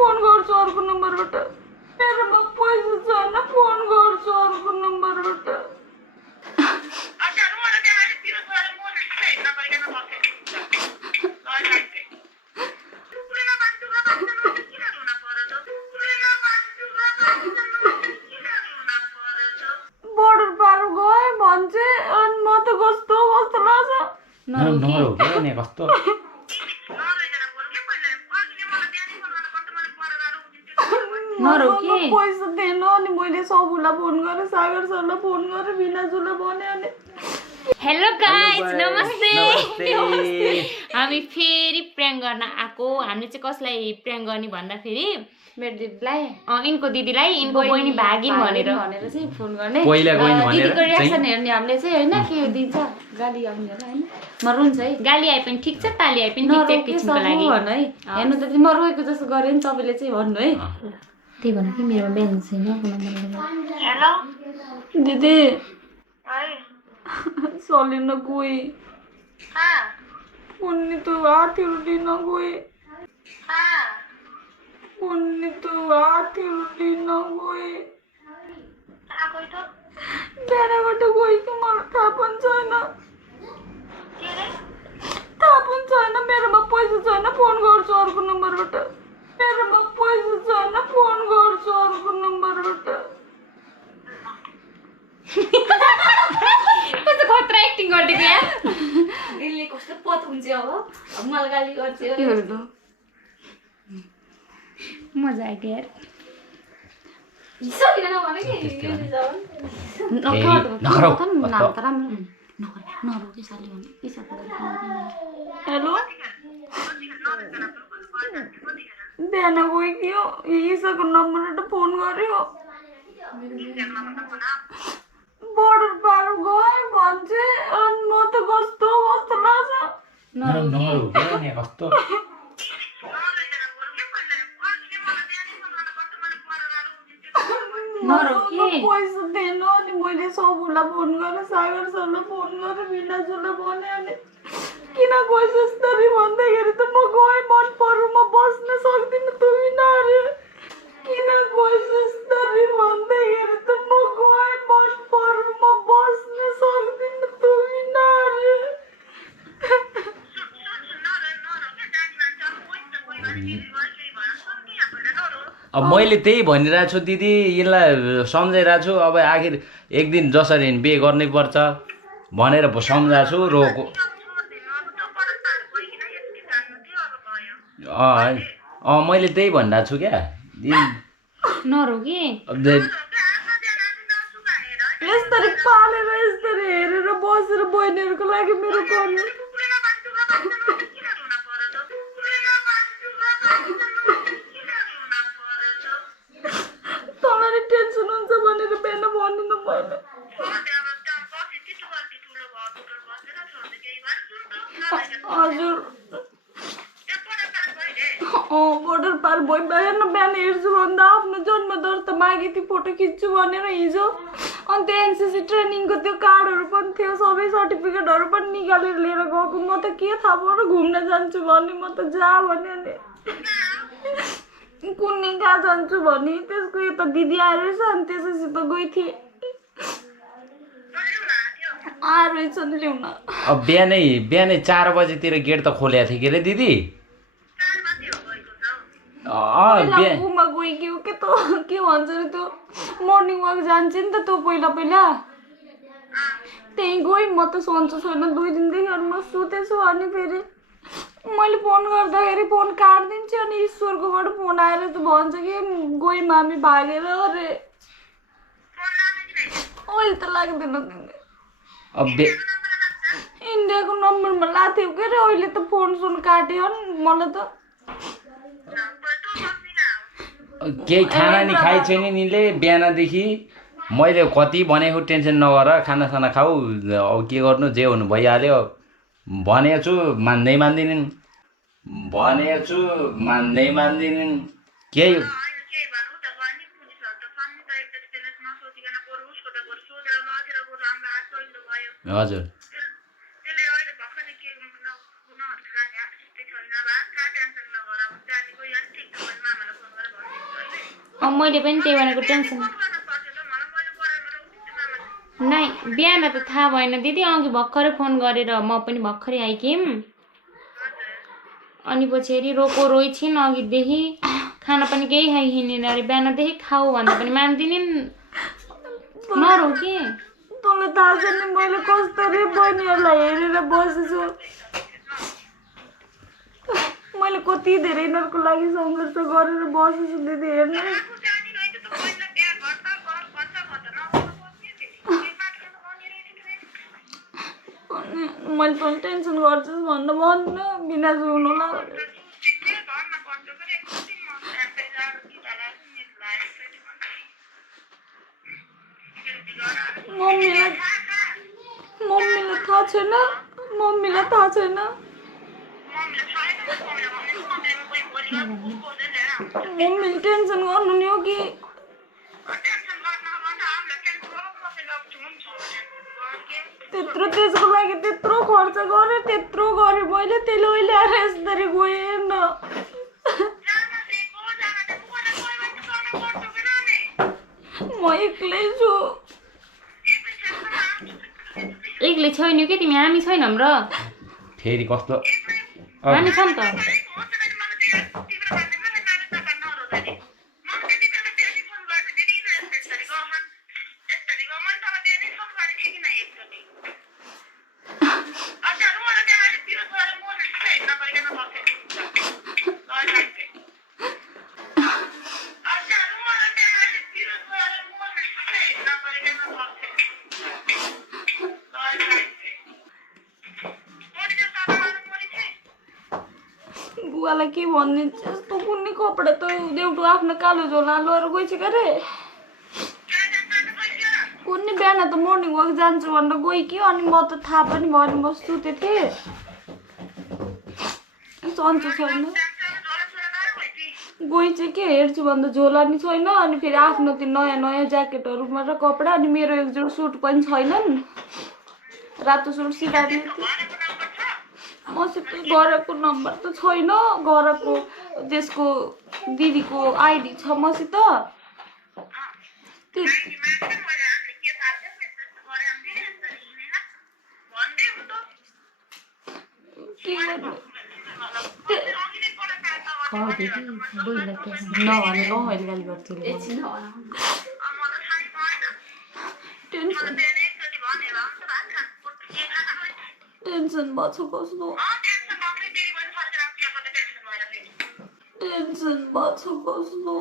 phone गर्छु अर्को नम्बरबाट मेरोमा पैसा छैन फोन गर्छु अर्को नम्बरबाट border पार गए भन्छे अनि म त कस्तो कस्तो लाग्छ नम्बर हो के नि कस्तो पैसा थिएन अनि मैले सबुलाई फोन गरेँ सागर सरलाई फोन गरेँ बिनाजुलाई भने अनि हेलो गाइज नमस्ते हामी फेरि प्र्याङ्क गर्न आएको हामीले चाहिँ कसलाई प्र्याङ्क गर्ने भन्दाखेरि मेरो दिदीलाई इनको दिदीलाई इनको बहिनी भागिन् भनेर चाहिँ फोन गर्ने पहिला गइन भनेर दिदीको रियाक्सन हेर्ने हामीले चाहिँ हैन के दिन्छ गाली आउने होला हैन म रुन्छ है गाली आए पनि ठिक छ ताली आए पनि ठिक छ एकैछिनको लागि भन है हेर्नु त म रोएको जस्तो गरे नि तपाईले चाहिँ भन्नु है त्यही भन कि मेरोमा ब्यालेन्स छैन हेलो दिदी सलिन गई उन्नी तो हाथीहरू लिन गए उन्नी तो हाथीहरू लिन गए बिहानबाट गयो कि मलाई थाहा पनि छैन मेरोमा पैसा छैन फोन गर्छु अर्को नम्बरबाट मेरोमा पैसा छैन फोन गर्छु अर्को नम्बरबाट कस्तो खतरा एक्टिङ गर्दिएको यार दिलले कस्तो पत हुन्छ अब मलाई गाली गर्छ मजा आयो यार सकिन भने कि हेलो बिहान गयो कि ईसाको नम्बरबाट फोन गर्यो border पार गए भन्छे अनि म त कस्तो कस्तो लाग्छ नम्बर हो के नि कस्तो पैसा थिएन अनि मैले सबुलाई फोन गरेँ सागर सरलाई फोन गरेँ बिनाजुलाई भने अनि किन गएछ यस्तरी भन्दाखेरि त म गएँ मन पर्यो म बस्न सक्दिनँ तँ बिना अरे किन गएछ यस्तरी भन्दाखेरि त म गएँ मन पर्यो म बस्न सक्दिनँ तँ बिना अरे अब मैले त्यही भनिरहेको छु दिदी यिनलाई सम्झाइरहेको छु अब आखिर एक दिन जसरी बिहे गर्नै पर्छ भनेर सम्झाएको छु रोको मैले त्यही भनिरहेको छु क्या नरो कि यसरी पालेर यसरी हेरेर बसेर बहिनीहरूको लागि मेरो गर्नु तँलाई टेन्सन हुन्छ भनेर बिहान भन्नु मैले हजुर border पार भयो बिहान हेर्छु भन्दा आफ्नो जन्म दर्ता मागेको थिएँ फोटो खिच्छु भनेर हिजो अनि त्यो एनसिसी ट्रेनिङको त्यो कार्डहरू पनि थियो सबै सर्टिफिकेटहरू पनि निकालेर लिएर गएको म त के थाहा भयो घुम्न जान्छु भने म त जा भने अनि कुन्नी कहाँ जान्छु भने त्यसको यता दिदी आएर रहेछ अनि त्यसैसित गइ थिएँ आएर रहेछ नि ल्याउन अब बिहानै 4 बजेतिर गेट त खोलेको थियो के रे दिदी उमा गइक्यो के त के भन्छ नि त्यो मर्निङ वाक जान्छ नि त त्यो पहिला त्यही गएँ म त सन्चो छैन 2 दिनदेखि अनि म सुतेछु अनि फेरि मैले फोन गर्दाखेरि फोन काटिदिन्छु अनि ईश्वरकोबाट फोन आएर त भन्छ कि गई मामी भागेर अरे अहिले त लाग्दैन इन्डियाको नम्बरमा लाथ्यो के अरे अहिले त फोन काट्यो नि मलाई त केही खाना नि खाइ छैन निले बिहानदेखि मैले कति भनेको टेन्सन नगर खानासाना खाऊ अब के गर्नु जे हुनु भइहाल्यो भनेको छु मान्दै मान्दिनन् केही हजुर मैले पनि त्यही भनेको टेन्सन नै बिहान त थाहा भएन दिदी अघि भर्खरै फोन गरेर म पनि भर्खरै आइकेम अनि पछाडि रोको रोइ छिन् अघिदेखि खाना पनि केही खाइहिँडेन अरे बिहानदेखि खाऊ भन्दा पनि मान्दिनन् नरो के तँलाई थाहा छ नि मैले कसरी बहिनीहरूलाई हेरेर बसेछु मैले कति धेरै यिनीहरूको लागि सङ्घर्ष गरेर बसेछु दिदी हेर्नु मैले तँ टेन्सन गर्छु भन्नु भन्नु बिना हुनुला मम्मीलाई थाहा छैन मम्मीलाई थाहा छैन मम्मीले टेन्सन गर्नु नि हो कि त्यत्रो त्यसको लागि त्यत्रो खर्च गरेँ त्यत्रो गरेँ मैले त्यसले ल्याएर यसरी गएन म एक्लै छु एक्लै छैन के तिमी हामी छैनौँ र फेरि कस्तो हामी छौँ त बुवालाई के भनिदिन्छ यस्तो कुनै कपडा त देउटो आफ्नो कालो झोला लगाएर गएछ के अरे कुनै बिहान त मर्निङ वाक जान्छु भनेर गयो कि अनि म त थाहा पनि भएन म सुतेको थिएँ सन्चो छैन गइ चाहिँ के हेर्छु भन्दा झोला नि छैन अनि फेरि आफ्नो त्यो नयाँ नयाँ ज्याकेटहरू मात्र कपडा अनि मेरो एकजोड सुट पनि छैनन् रातो सुट सिलाउने मसित गराको नम्बर त छैन गराको त्यसको दिदीको आइडी छ मसित के गर्नु नभनेको मैले गाली गर्थेँ टेन्सन भएछ कस्तो टेन्सन भएछ कस्तो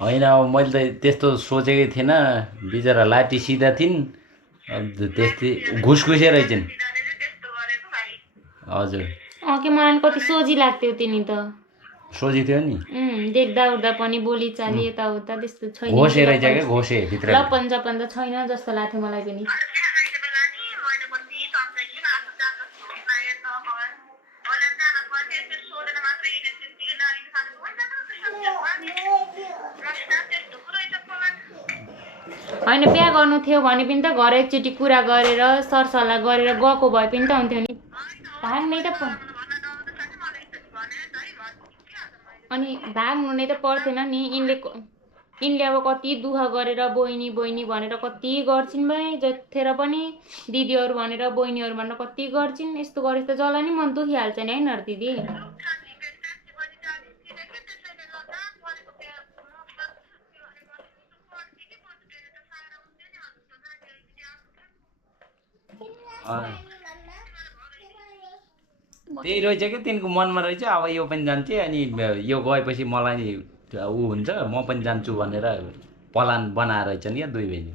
होइन अब मैले त त्यस्तो सोचेकै थिएन बिचरा लाटी सिधा थिइन् त्यस्तै घुसघुसे रहेछन् हजुर के मलाई कति सोझी लाग्थ्यो तिनी त सोझी थियो नि देख्दा उड्दा पनि बोली चाली यताउता त्यस्तो छैन घोसे रहेछ क्या घोसे भित्र लपन चपन त छैन जस्तो लाग्थ्यो मलाई पनि होइन बिहा गर्नु थियो भने पनि त घर एकचोटि कुरा गरेर सरसल्लाह गरेर गएको भए पनि त हुन्थ्यो नि भाग्नै त अनि भाग्नु नै त पर्थेन नि यिनले अब कति दुःख गरेर बहिनी बहिनी भनेर कति गर्छिन् भाइ जतिखेर पनि दिदीहरू भनेर बहिनीहरू भनेर कति गर्छिन् यस्तो गरेर त जसलाई नि मन दुखिहाल्छ नि होइन दिदी त्यही रहेछ क्या तिनको मनमा रहेछ अब यो पनि जान्छे अनि यो गएपछि मलाई नि ऊ हुन्छ म पनि जान्छु भनेर प्लान बनाएर रहेछन् क्या दुई बहिनी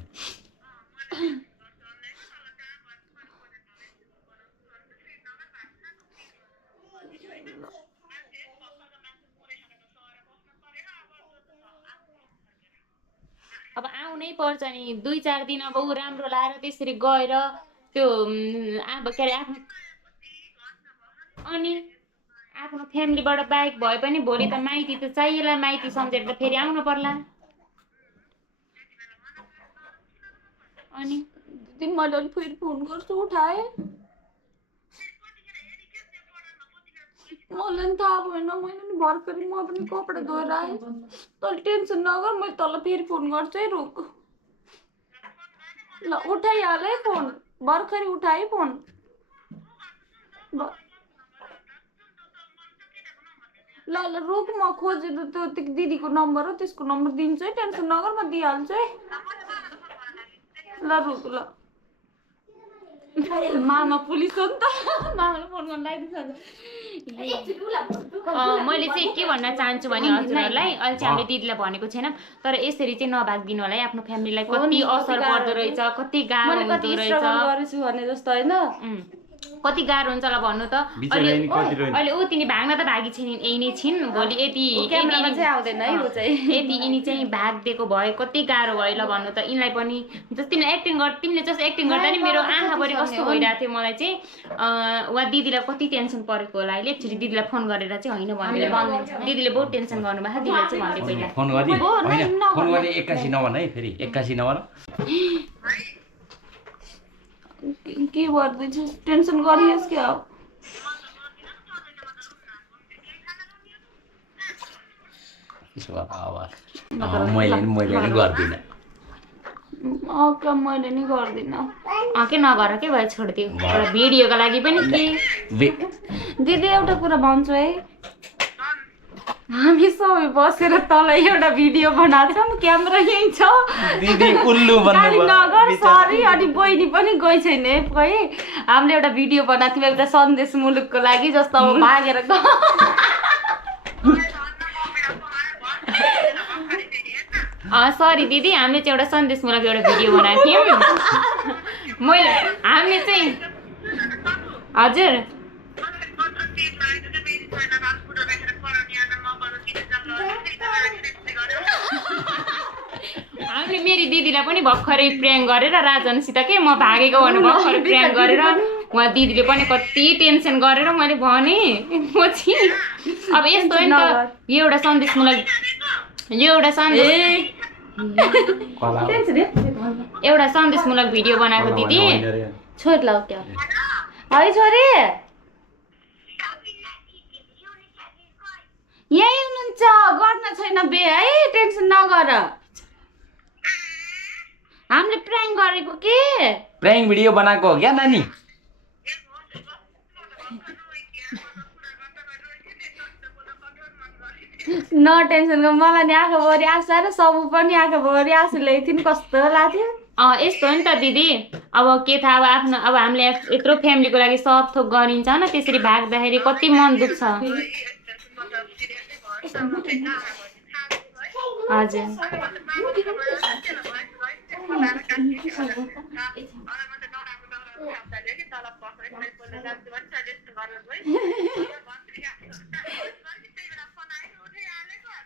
अब आउनै पर्छ नि 2-4 दिन अब ऊ राम्रो लाएर त्यसरी गएर त्यो अब के अरे आफ्नो अनि आफ्नो फ्यामिलीबाट बाहेक भए पनि भोलि त माइती त चाहिएला माइती सम्झेर त फेरि आउनु पर्ला अनि दिदी मैले फेरि फोन गर्छु उठाए मलाई नि थाहा भएन मैले नि भर्खरै म पनि कपडा धोएर आएँ तैँले टेन्सन नगर मैले तँलाई फेरि फोन गर्छु है रुक ल उठाइहाल है फोन भर्खरै उठाएँ फोन ल ल रुक म खोजेर त्यो दिदीको नम्बर हो त्यसको नम्बर दिन्छु है टेन्सन नगर म दिइहाल्छु है ल रुक ल मामा पुलिस हो नि त मामाले फोन गर्न लगाइदिन्छ मैले चाहिँ के भन्न चाहन्छु भने हजुरहरूलाई अहिले चाहिँ हामीले दिदीलाई भनेको छैन तर यसरी चाहिँ नभागिदिनु होला है आफ्नो फ्यामिलीलाई कति असर पर्दो रहेछ कति गाह्रो हुँदो रहेछ भने जस्तो होइन कति गाह्रो हुन्छ होला भन्नु त अहिले ऊ तिनी भाग्न त भागी छिन् यही नै छिन् भोलि यति यिनी चाहिँ भागिदिएको भए कति गाह्रो भयो ल भन्नु त यिनलाई पनि जस्तो तिमीले जस्तो एक्टिङ गर्दा नि मेरो आँखाभरि कस्तो भइरहेको थियो मलाई चाहिँ वा दिदीलाई कति टेन्सन परेको होला अहिले एकचोटि दिदीलाई फोन गरेर चाहिँ होइन भन्ने दिदीले बहुत टेन्सन गर्नुभएको दिदीलाई चाहिँ भन्दै पहिला फोन गरी 81 नभन है फेरि 81 नभन के गर्दैछस् टेन्सन गरिस् क्या मैले नि गर्दिनँ मैले नि गर्दिनँ के नगर के भयो छोडिदियो एउटा भिडियोको लागि पनि के दिदी एउटा कुरा भन्छु है हामी सबै बसेर तल एउटा भिडियो बनाएको छौँ क्यामेरा यहीँ छ नगर सरी अनि बहिनी पनि गइ छैन है हामीले एउटा भिडियो बनाएको थियौँ एउटा सन्देश मुलुकको लागि जस्तो अब भागेर सरी दिदी हामीले चाहिँ एउटा सन्देशमूलक एउटा भिडियो बनाएको थियौँ हामीले चाहिँ हजुर हामीले मेरी दिदीलाई पनि भर्खरै प्र्याङ्क गरेर राजनसित के म भागेको भनेर भर्खरै प्र्याङ्क गरेर उहाँ दिदीले पनि कति टेन्सन गरेर मैले भने पछि अब यस्तो हो नि त यो एउटा सन्देशमूलक भिडियो बनाएको दिदी छोड लाउ क्या है छोरी यही हुनुहुन्छ गर्न छैन बे है टेन्सन नगर हामीले प्र्याङ्क गरेको के प्र्याङ्क भिडियो बनाएको हो क्या नानी न टेन्सन गर मलाई नि आँखाभरि आँसु आएर सबु पनि आँखाभरि आँसु ल्याएको थियो नि कस्तो लाग्थ्यो यस्तो हो नि त दिदी अब के थाहा अब हामीले यत्रो फ्यामिलीको लागि सब थोक गरिन्छ न त्यसरी भाग्दाखेरि कति मन दुख्छ हजुर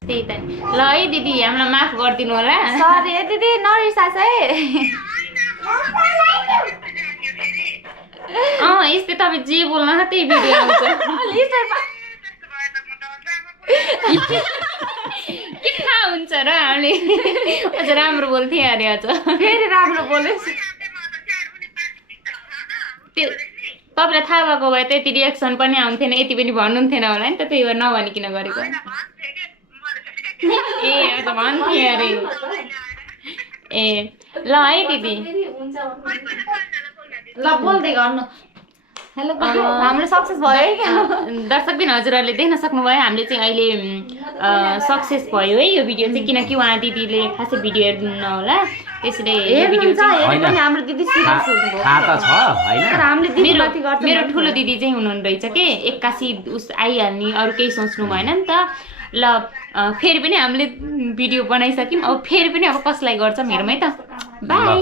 त्यही त ल है दिदी हामीलाई माफ गरिदिनु होला सरी है दिदी नरिसास है यस्तै तपाईँ जे बोल्न त्यही भिडियो आउँछ के थाहा हुन्छ र हामीले अझ राम्रो बोल्थ्यो अरे अझ फेरि राम्रो बोलेस् त्यो तपाईँलाई थाहा भएको भए त्यति रिएक्सन पनि आउँथेन यति पनि भन्नुहुन्थेन होला नि त त्यही भएर नभनिकन गरेको ए अझ भन्थ्यो अरे ए ल है दिदी ल बोल्दै गर्नु हेलो हाम्रो सक्सेस भयो है दर्शकबिन हजुरहरूले देख्न सक्नुभयो हामीले चाहिँ अहिले सक्सेस भयो है यो भिडियो चाहिँ किनकि उहाँ दिदीले खासै भिडियो हेर्नु होला त्यसैले यो भिडियो चाहिँ हाम्रो दिदी मेरो ठुलो दिदी चाहिँ हुनुहुँदो रहेछ के 81 उस आइहाल्ने अरू केही सोच्नु भएन नि त ल फेरि पनि हामीले भिडियो बनाइसक्यौँ अब फेरि पनि अब कसलाई गर्छौँ हेरौँ है त बाई